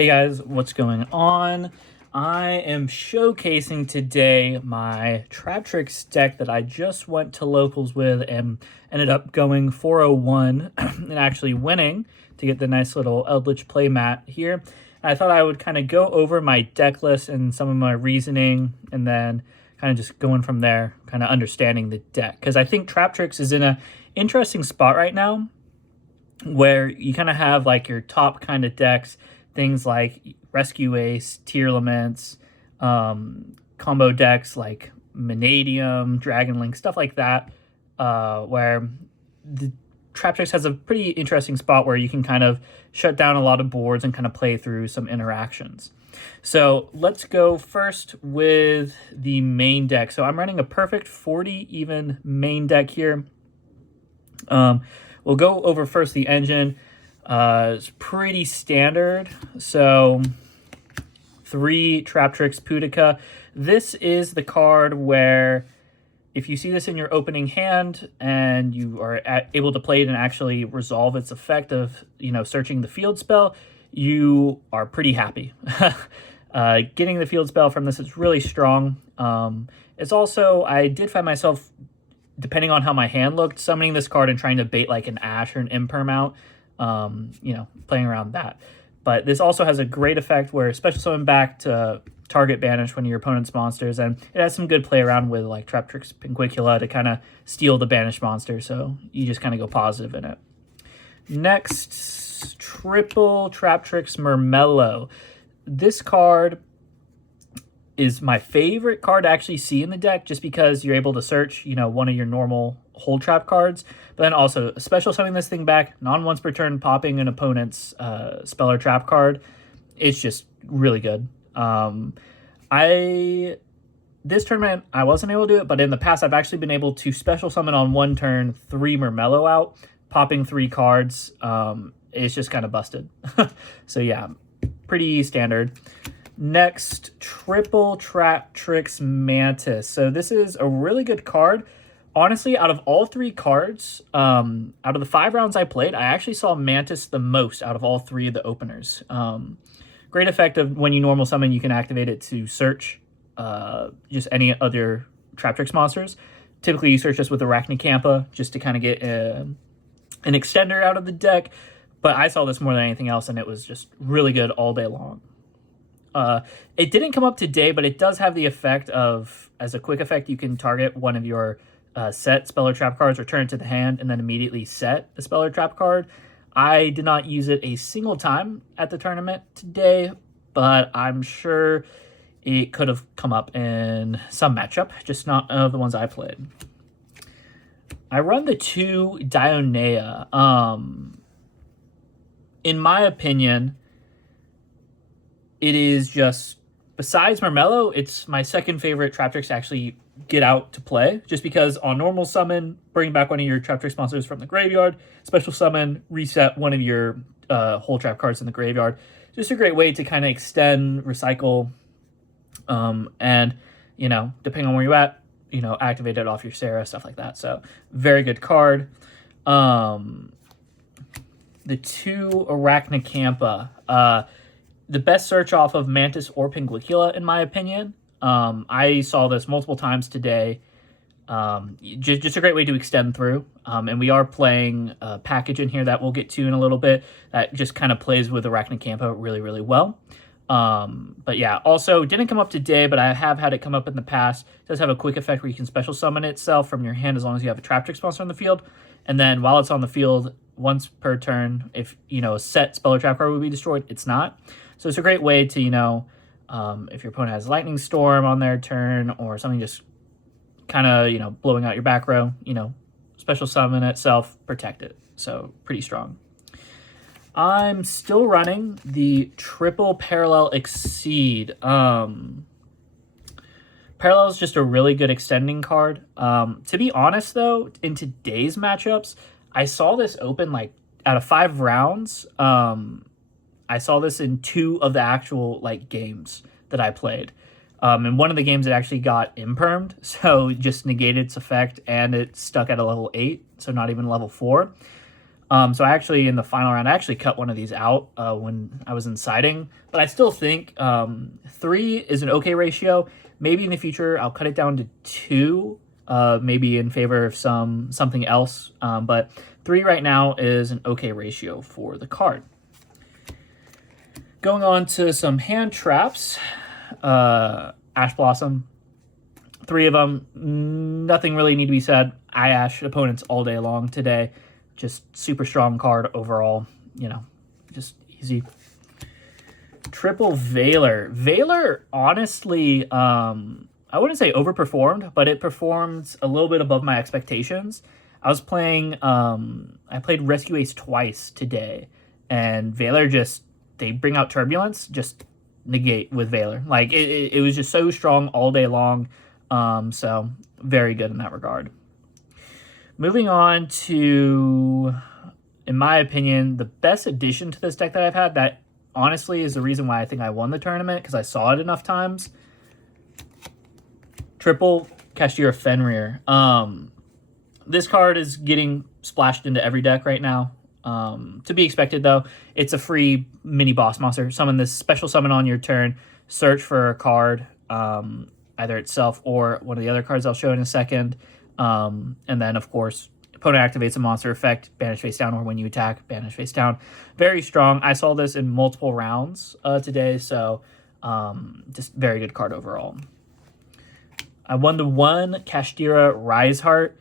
Hey guys, what's going on? I am showcasing today my Traptrix deck that I just went to locals with and ended up going 401 and actually winning to get the nice little Eldritch playmat here. I thought I would kind of go over my deck list and some of my reasoning and then kind of just going from there, kind of understanding the deck. Because I think Traptrix is in an interesting spot right now where you kind of have like your top kind of decks, things like Rescue Ace, Tearlaments, combo decks like Vanadium, Dragon Link, stuff like that, where the Traptrix has a pretty interesting spot where you can kind of shut down a lot of boards and kind of play through some interactions. So let's go first with the main deck. So I'm running a perfect 40 even main deck here. We'll go over first the engine. It's pretty standard. So 3 Traptrix Pudica. This is the card where if you see this in your opening hand and you are able to play it and actually resolve its effect of, searching the field spell, you are pretty happy. Getting the field spell from this is really strong. It's also, I did find myself, depending on how my hand looked, summoning this card and trying to bait like an Ash or an Imperm out. Playing around that. But this also has a great effect where special summon back to target banish one of your opponent's monsters, and it has some good play around with like Traptrix Pinguicula to kind of steal the banished monster, so you just kind of go positive in it. Next, triple Traptrix Murmello. This card is my favorite card to actually see in the deck just because you're able to search, one of your normal hold trap cards, but then also special summoning this thing back, non-once per turn popping an opponent's spell or trap card. It's just really good. This tournament I wasn't able to do it, but in the past I've actually been able to special summon on one turn 3 Murmello out, popping 3 cards. It's just kind of busted. So yeah, pretty standard. Next, triple Traptrix Mantis. So this is a really good card. Honestly, out of all 3 cards, out of the 5 rounds I played, I actually saw Mantis the most out of all 3 of the openers. Great effect of when you normal summon, you can activate it to search just any other Traptrix monsters. Typically, you search this with Arachnocampa just to kind of get an extender out of the deck. But I saw this more than anything else, and it was just really good all day long. It didn't come up today, but it does have the effect of, as a quick effect, you can target one of your set spell or trap cards, return it to the hand, and then immediately set a spell or trap card. I did not use it a single time at the tournament today, but I'm sure it could have come up in some matchup, just not the ones I played. I run the 2 Dionea. In my opinion, it is just, besides Murmello, it's my second favorite Traptrix to actually get out to play, just because on normal summon, bring back one of your Traptrix monsters from the graveyard, special summon, reset one of your whole trap cards in the graveyard. Just a great way to kind of extend, recycle, and, depending on where you're at, activate it off your Sarah, stuff like that. So, very good card. The 2 Arachnocampa. The best search off of Mantis or Pinguicula, in my opinion. I saw this multiple times today. Just a great way to extend through. And we are playing a package in here that we'll get to in a little bit that just kind of plays with Arachnocampa really, really well. But yeah, also didn't come up today, but I have had it come up in the past. It does have a quick effect where you can special summon itself from your hand as long as you have a Traptrix monster on the field. And then while it's on the field, once per turn, if, a set spell or trap card would be destroyed, it's not. So it's a great way to, if your opponent has Lightning Storm on their turn or something just kind of, blowing out your back row, special summon itself, protect it. So pretty strong. I'm still running the triple Parallel Exceed. Parallel is just a really good extending card. To be honest, though, in today's matchups, I saw this open like out of 5 rounds. I saw this in 2 of the actual games that I played. In one of the games, it actually got impermed, so just negated its effect, and it stuck at a level 8, so not even level 4. So I actually, in the final round, I actually cut one of these out when I was inciting. But I still think 3 is an okay ratio. Maybe in the future, I'll cut it down to 2, maybe in favor of something else. But 3 right now is an okay ratio for the card. Going on to some hand traps. Ash Blossom. 3 of them. Nothing really need to be said. I ash opponents all day long today. Just super strong card overall. Just easy. Triple Veiler. Veiler, honestly, I wouldn't say overperformed, but it performed a little bit above my expectations. I was playing, I played Rescue Ace twice today, and Veiler just, they bring out Turbulence, just negate with Veiler. Like, it was just so strong all day long, so very good in that regard. Moving on to, in my opinion, the best addition to this deck that I've had, that honestly is the reason why I think I won the tournament, because I saw it enough times. Triple Kashtira Fenrir. This card is getting splashed into every deck right now. To be expected, though. It's a free mini boss monster. Summon this special summon on your turn. Search for a card, either itself or one of the other cards I'll show in a second. And then, of course, opponent activates a monster effect, banish face down, or when you attack, banish face down. Very strong. I saw this in multiple rounds today, so just very good card overall. I won the 1 Kashtira Rise Heart.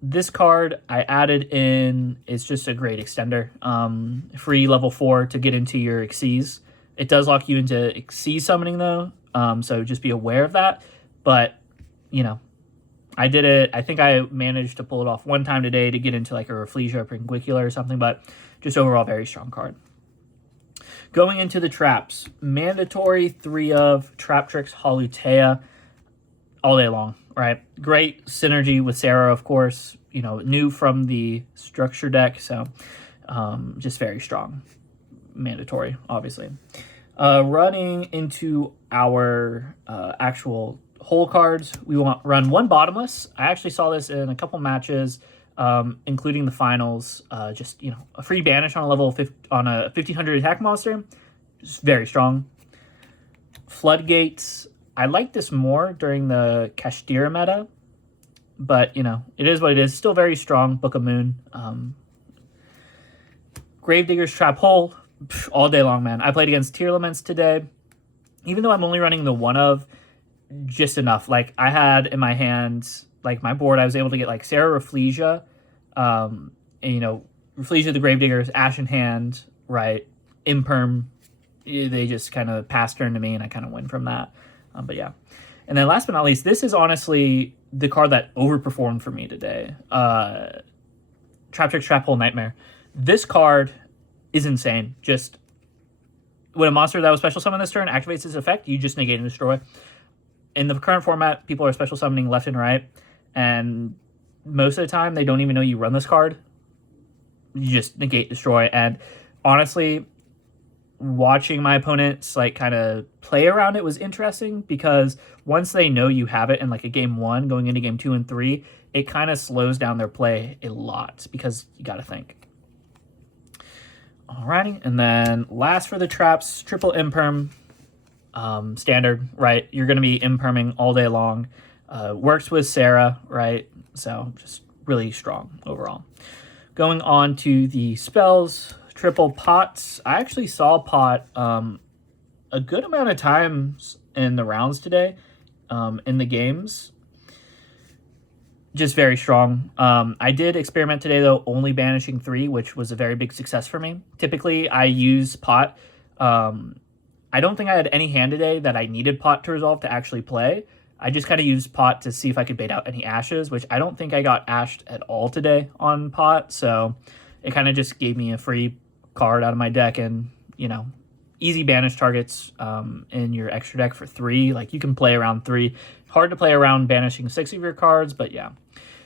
This card I added in is just a great extender. Free level 4 to get into your Xyz. It does lock you into Xyz summoning, though, so just be aware of that. But, I did it. I think I managed to pull it off one time today to get into like a Rafflesia or Pinguicula or something, but just overall very strong card. Going into the traps, mandatory 3 of Traptrix Holutea all day long, right? Great synergy with Sarah, of course, new from the structure deck, so just very strong. Mandatory, obviously. Running into our actual whole cards, we run 1 bottomless. I actually saw this in a couple matches, including the finals. Just a free banish on a level on a 1500 attack monster, just very strong. Floodgates. I like this more during the Kashtira meta, but it is what it is. Still very strong. Book of Moon. Gravedigger's Trap Hole, all day long, man. I played against Tearlaments today, even though I'm only running the 1 of. Just enough. Like, I had in my hands, like, my board, I was able to get, like, Sarah Rafflesia, and, Rafflesia the Gravediggers, Ash in hand, right, Imperm, they just kind of pass turn to me, and I kind of win from that, but yeah. And then last but not least, this is honestly the card that overperformed for me today, Traptrix Trap Hole Nightmare. This card is insane. Just, when a monster that was special summoned this turn activates its effect, you just negate and destroy. In the current format, people are special summoning left and right, and most of the time, they don't even know you run this card. You just negate, destroy, and honestly, watching my opponents like kind of play around it was interesting, because once they know you have it in like a game 1, going into game 2 and 3, it kind of slows down their play a lot, because you got to think. Alrighty, and then last for the traps, triple Imperm. Standard, right? You're going to be imperming all day long. Works with Sarah, right? So just really strong overall. Going on to the spells, triple Pots. I actually saw Pot a good amount of times in the rounds today, in the games. Just very strong. I did experiment today, though, only banishing 3, which was a very big success for me. Typically, I use Pot. I don't think I had any hand today that I needed Pot to resolve to actually play. I just kind of used Pot to see if I could bait out any ashes, which I don't think I got ashed at all today on Pot. So it kind of just gave me a free card out of my deck, and, easy banish targets in your extra deck for 3. Like, you can play around 3. Hard to play around banishing 6 of your cards, but yeah.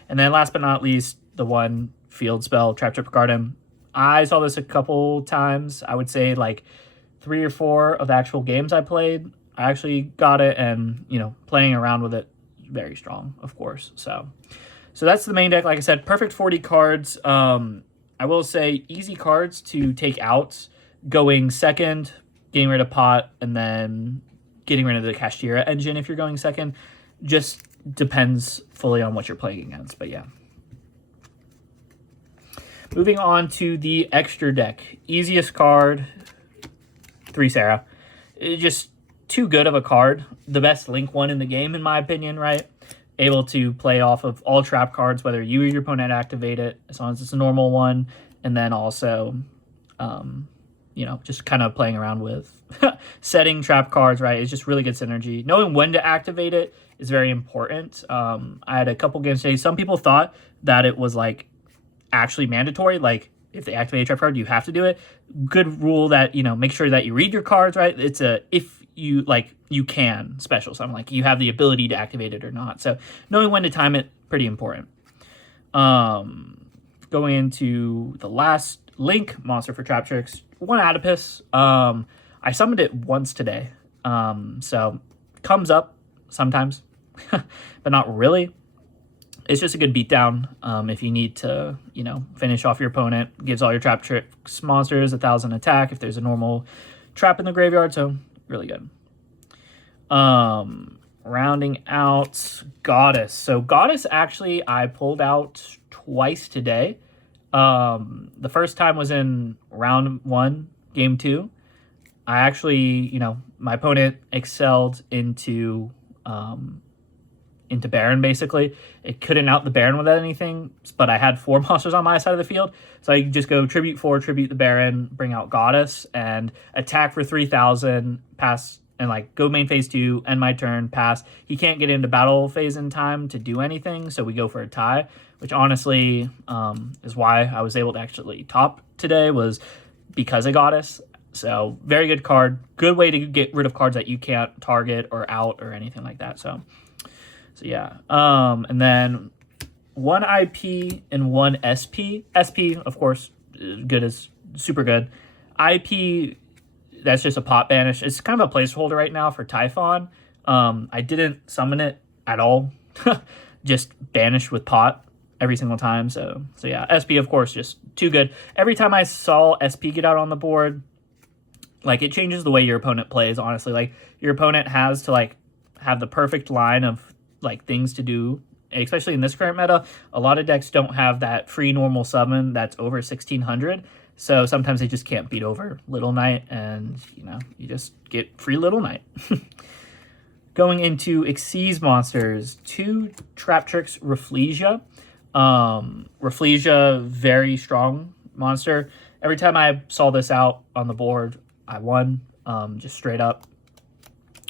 And then last but not least, the 1 field spell, Traptrix Garden. I saw this a couple times. I would say like 3 or 4 of the actual games I played, I actually got it, and, playing around with it, very strong, of course. So that's the main deck. Like I said, perfect 40 cards. I I will say easy cards to take out, going second, getting rid of Pot, and then getting rid of the Kashtira engine if you're going second. Just depends fully on what you're playing against, but yeah. Moving on to the extra deck. Easiest card, 3 Sarah. Just too good of a card. The best Link one in the game, in my opinion, right? Able to play off of all trap cards, whether you or your opponent activate it, as long as it's a normal one. And then also, you know, just kind of playing around with setting trap cards, right? It's just really good synergy. Knowing when to activate it is very important. I had a couple games today. Some people thought that it was like actually mandatory, like if they activate a trap card you have to do it. Good rule that, you know, make sure that you read your cards, right? It's a if you like you can special, so I'm like you have the ability to activate it or not, so knowing when to time it, pretty important. Going into the last Link monster for Traptrix, 1 Adipus. I summoned it once today, so comes up sometimes but not really. It's just a good beatdown if you need to, you know, finish off your opponent. Gives all your Traptrix monsters 1,000 attack if there's a normal trap in the graveyard, so really good. Rounding out Goddess. So Goddess, actually, I pulled out twice today. The first time was in round 1, game 2. I actually, you know, my opponent excelled into Baron, basically. It couldn't out the Baron with anything, but I had 4 monsters on my side of the field, so I could just go tribute 4, tribute the Baron, bring out Goddess, and attack for 3,000, pass, and like go main phase 2, end my turn, pass. He can't get into battle phase in time to do anything, so we go for a tie, which honestly is why I was able to actually top today, was because of Goddess. So very good card, good way to get rid of cards that you can't target or out or anything like that. So yeah, and then 1 IP and 1 SP. SP, of course, good as super good. IP, that's just a pot banish. It's kind of a placeholder right now for Typhon. I didn't summon it at all. Just banished with pot every single time. So yeah, SP, of course, just too good. Every time I saw SP get out on the board, like, it changes the way your opponent plays, honestly. Like, your opponent has to, like, have the perfect line of like things to do, especially in this current meta. A lot of decks don't have that free normal summon that's over 1,600, so sometimes they just can't beat over Little Knight, and you know, you just get free Little Knight. Going into Xyz monsters, 2 Traptrix Rafflesia. Rafflesia, very strong monster. Every time I saw this out on the board, I won, just straight up.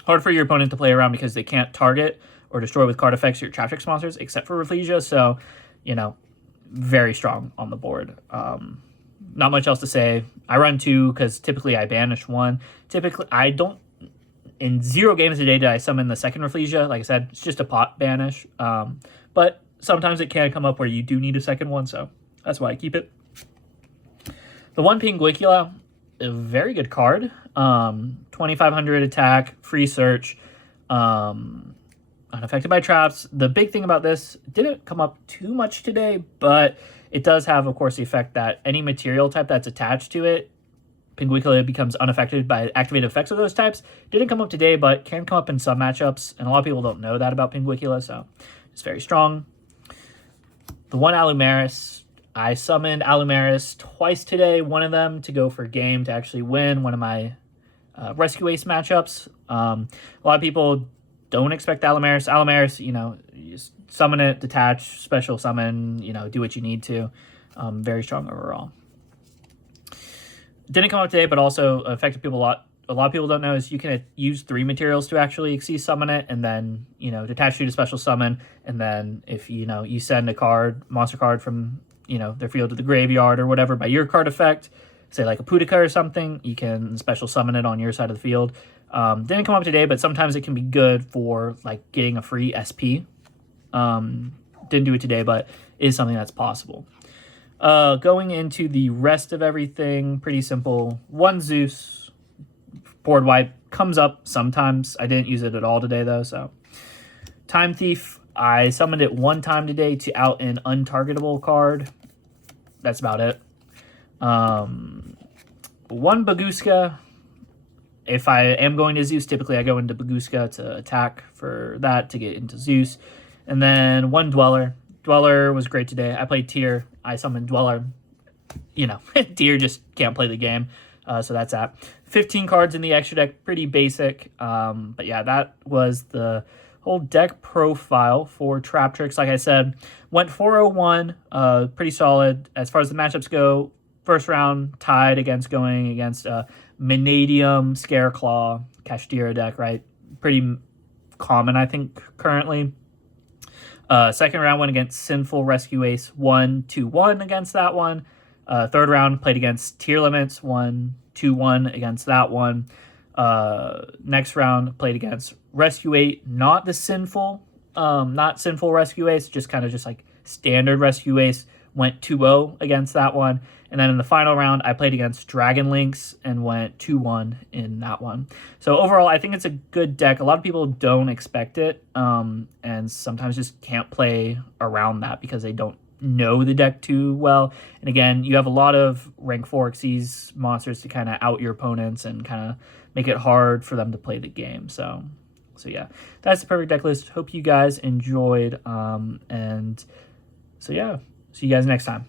Hard for your opponent to play around because they can't target or destroy with card effects your Traptrix monsters, except for Rafflesia, so, you know, very strong on the board. Not much else to say. I run 2 because typically I banish 1. Typically, I don't, in 0 games a day did I summon the second Rafflesia. Like I said, it's just a pot banish, but sometimes it can come up where you do need a second one, so that's why I keep it. The 1 Pinguicula, a very good card. 2,500 attack, free search, unaffected by traps. The big thing about this, didn't come up too much today, but it does have, of course, the effect that any material type that's attached to it, Pinguicula becomes unaffected by activated effects of those types. Didn't come up today, but can come up in some matchups, and a lot of people don't know that about Pinguicula, so it's very strong. The 1 Alumaris, I summoned Alumaris twice today, one of them to go for game to actually win one of my Rescue Ace matchups. A lot of people don't expect Alumaris. Alumaris, you know, you just summon it, detach, special summon, you know, do what you need to. Very strong overall. Didn't come up today, but also affected people a lot. A lot of people don't know is you can use 3 materials to actually Xyz summon it, and then, you know, detach you to special summon, and then if, you know, you send a card, monster card from, you know, their field to the graveyard or whatever by your card effect, say like a Pudica or something, you can special summon it on your side of the field. Didn't come up today, but sometimes it can be good for like getting a free SP. Didn't do it today, but is something that's possible. Going into the rest of everything, pretty simple. 1 Zeus, board wipe, comes up sometimes. I didn't use it at all today though, so. Time Thief, I summoned it 1 time today to out an untargetable card. That's about it. One Baguska. If I am going to Zeus, typically I go into Baguska to attack for that to get into Zeus. And then one Dweller. Dweller was great today. I played Tier. I summoned Dweller. You know, Tier just can't play the game. So that's that. 15 cards in the extra deck. Pretty basic. But yeah, that was the whole deck profile for Traptrix. Like I said, went 401. Pretty solid. As far as the matchups go, first round tied against going against Manadium, Scareclaw, Kashtira deck, right? Pretty common, I think, currently. Second round went against Sinful Rescue Ace, 1-2-1 against that one. Third round played against Tier Limits, 1-2-1 against that one. Next round played against Rescue 8, not the Sinful, not Sinful Rescue Ace, just like standard Rescue Ace, went 2-0 against that one. And then in the final round, I played against Dragon Lynx and went 2-1 in that one. So overall, I think it's a good deck. A lot of people don't expect it, and sometimes just can't play around that because they don't know the deck too well. And again, you have a lot of rank 4 Xyz monsters to kind of out your opponents and kind of make it hard for them to play the game. So yeah, that's the perfect deck list. Hope you guys enjoyed, and so yeah, see you guys next time.